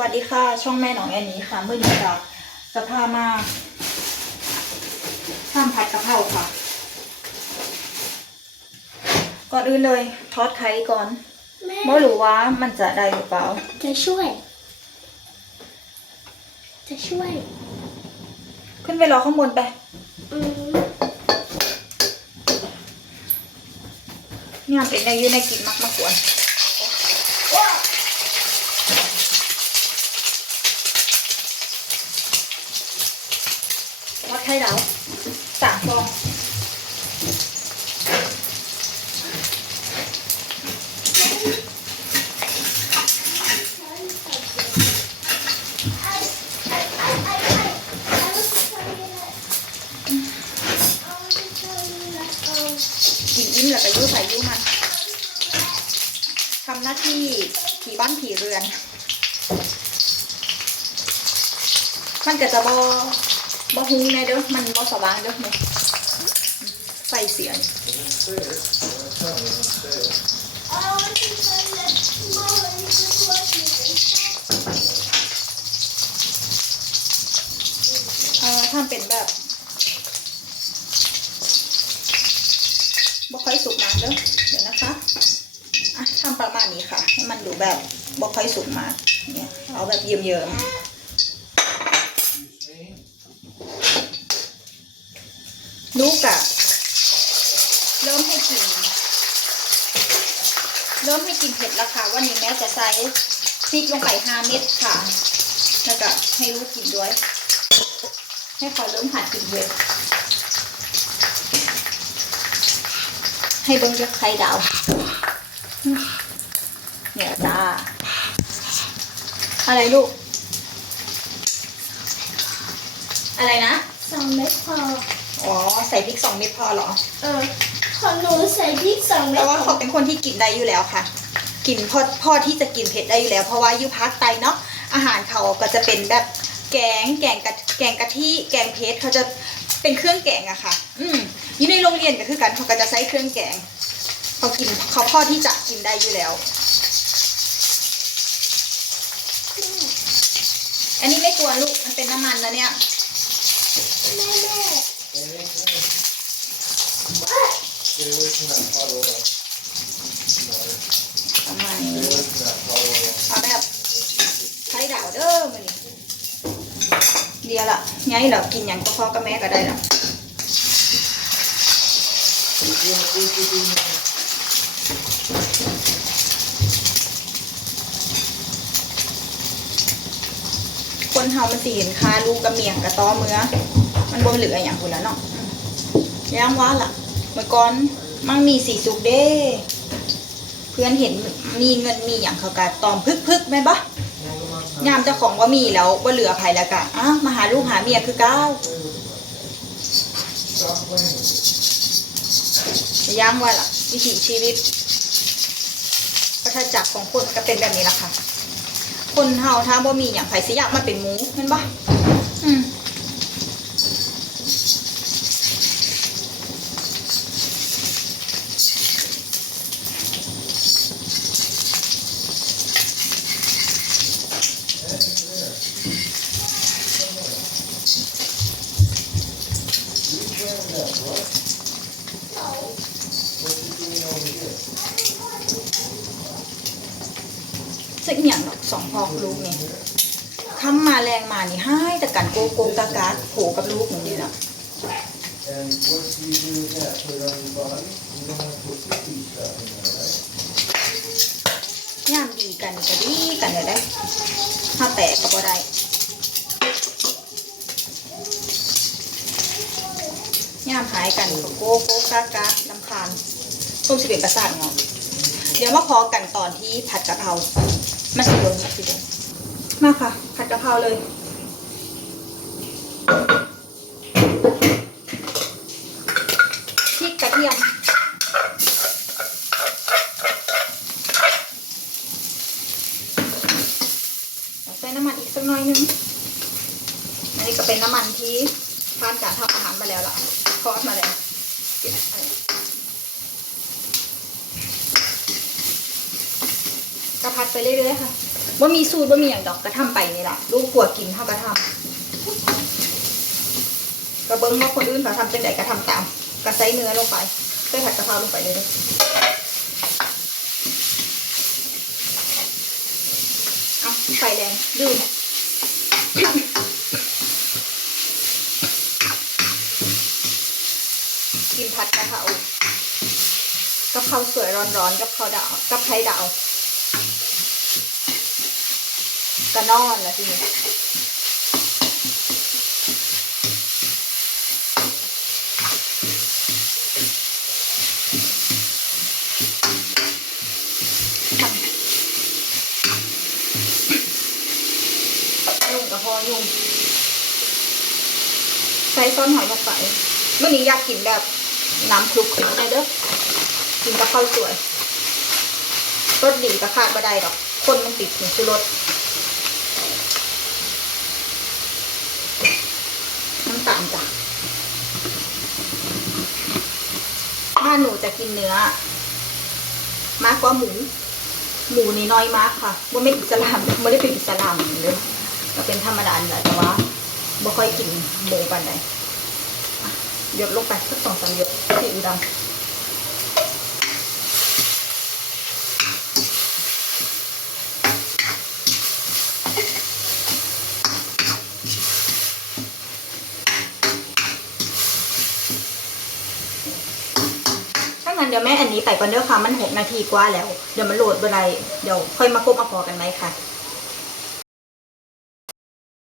วัสดีค่ะ ช่องแม่หนองแอนนี้ค่ะเมื่อนี้ค่ะสภามาทำผัดกะเพราค่ะ ก่อนอื่นเลยทอดไข่ก่อนแม่ไม่รู้ว่ามันจะได้หรือเปล่า จะช่วย จะช่วย ขึ้นไปรอข้างบนไปอืมงานเป็นในยืนในกินมากมากกวนทอดไข่ดาวสามฟอง กินอิ่มแล้วก็ยุ่ใส่ยุ่มันทำหน้าที่ผีบ้านผีเรือน มันก็จะบอบอฮุ้งเด้อมันบอสว่างเด้อเนี่ยไฟเสียงเออทำเป็นแบบค่อยสุกมากเด้อเดี๋ยวนะคะอะทำ ประมาณนี้ค่ะ ให้มันดูแบบบ่ค่อยสุกมากเนี่ยเอาแบบเยิ้มๆลูกอะเริ่มให้กิน เริ่มให้กินเผ็ดแล้วค่ะ วันนี้แม่จะใส่พริกลงไปห้าเม็ดค่ะ แล้วก็ให้ลูกกินด้วย ให้เขาเริ่มหัดกินเผ็ดให้เบิ้งจะไข่ดาว เนี่ยจ้า อะไรลูก อะไรนะ สองเม็ดพอ อ๋อ ใส่พริกสองเม็ดพอเหรอ เออของหนูใส่พริกสองเม็แต่ดว่าเขาเป็นคนที่กินได้อยู่แล้วค่ะ กินพอพอที่จะกินเผ็ดได้อยู่แล้ว เพราะว่าอยู่ภาคใต้เนาะ อาหารเขาก็จะเป็นแบบแกง แกงกะแกงกะทิ แกงเผ็ดเขาจะเป็นเครื่องแกงอะค่ะ อืมอยู่ในโรงเรียนก็คือกันเขาก็จะใช้เครื่องแกงเขากินเขาพอที่จะกินได้อยู่แล้ว อันนี้ไม่กลัวลูก มันเป็นน้ำมันนะเนี่ยแม่แม่ Stay away from that hot oil. No, ประมาณนี้เอาแบบไข่ดาวเด้อมันเดียวละไงเหรอกินอย่างก็พ่อกับแม่ก็ได้ละ คนเฮามันสิเห็นค่าลูกกับเมียงกับต้อเมื่อ มันบ่เหลืออย่างคุณแล้วเนาะย่างว่าล่ะ เมื่อก่อนมั่งมีสีสุกเด้ เพื่อนเห็นมีเงินมีอย่างเขากะตอมพึกพึกๆแม่นปะยามเจ้าของว่ามีแล้วว่าเหลือภัยแล้วกะอ้ามาหาลูกหาเมียคือเก้าวย่างว่าล่ะ วิถีชีวิตวัฏจักรของคนก็เป็นแบบนี้ละค่ะ คนเฮาถ้าบ่มีอย่างไผสิอยากมาเป็นหมูแม่นปะอืม สักอย่างดอกสอง พอกลูกนี่ทำมาแรงมานี่ให้แต่กันโกโกกากาโผกับลูกอย่างนี้นะย่ามดีกันก็ดีกันเลยได้ถ้าแตกก็บ่ได้ย่ามหายกันก็โกโกกากาลำคาญต้มสิเป็นประสาทเงาเดี๋ยวมาพอกันตอนที่ผัดกะเพรา มาสิโดนมาสิโดนมาค่ะ ผัดกะเพราเลยพริกกระเทียมใส่น้ำมันอีกสักน่อยนึง อันนี้ก็เป็นน้ำมันที่ผ่านการทำอาหารมาแล้วล่ะทอดมาแล้วเก็บอันนี้ ก็พัดไปเรื่อยๆค่ะว่ามีสูตรว่ามีอย่างดอกก็ทำไปนี่แหละลูกผัวกินเท่าก็ทำก็เบิ้งว่าคนอื่นเขาทำเป็นไดก็ทำตามก็ใส่เนื้อลงไปใส่ผัดกะเพราลงไปเลยเด้อเอาไฟแดงดืกินผัดกะเพรากะเพราสวยร้อนๆกับข้าวดาวกับไข่ดาว ก็นอนล้วทีนี้ยุ่งกับพอยุ่งใส่ซ้อนหอยลงไปเมื่อนี้อยากกินแบบน้ำคลุกขึ้นได้เด้อกินกับข้าวสวยรสดีก็ขาดบ่ไดดอก คนมันติดถึงชูรส น้ำตาลจ้ะ บ้านหนูจะกินเนื้อ มากกว่าหมู หมูนี่น้อยมากค่ะว่าไม่อิสลามไม่ได้เป็นอิสลามเลยก็เป็นธรรมดาแหลยแต่ว่าไม่ค่อยกินหมูปันใดอะหยดลงไปสักสองสามหยดสีอิ๊วดำ งั้นเดี๋ยวแม่อันนี้ไปก่อนเด้อค่ะ มันหกนาทีกว่าแล้ว เดี๋ยวมันโหลดเมื่อไรเดี๋ยวค่อยมาพบมาพอกันไหมค่ะ